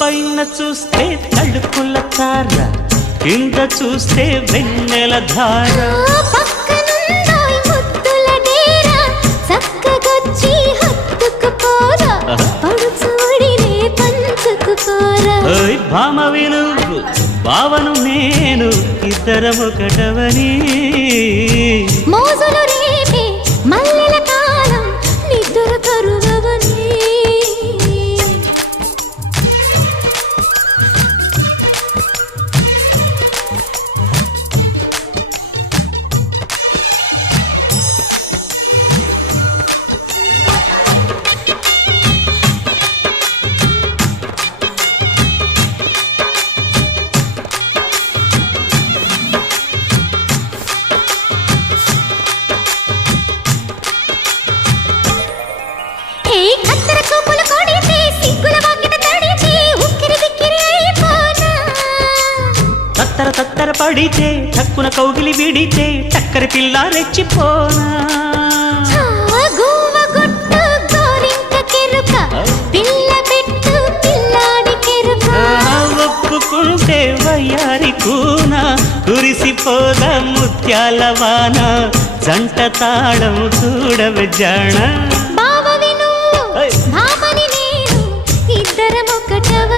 పైన చూస్తే తడుపుల తార, కింద చూస్తే వెన్నెల ధార. భామ వినువు భావను నేను ఇద్దరమొకటవని మోజులు రేపే మల్లెల కాలం నిద్ర కరువవని. తత్తర తత్తర పడితే చక్కున కౌగిలి విడితే చక్కర పిల్ల రెచ్చిపోనా. ఒప్పుకుంటే వయ్యారి కూన కురిసిపోద ముత్యాల వాన, జంట తాళం చూడవ జాణ.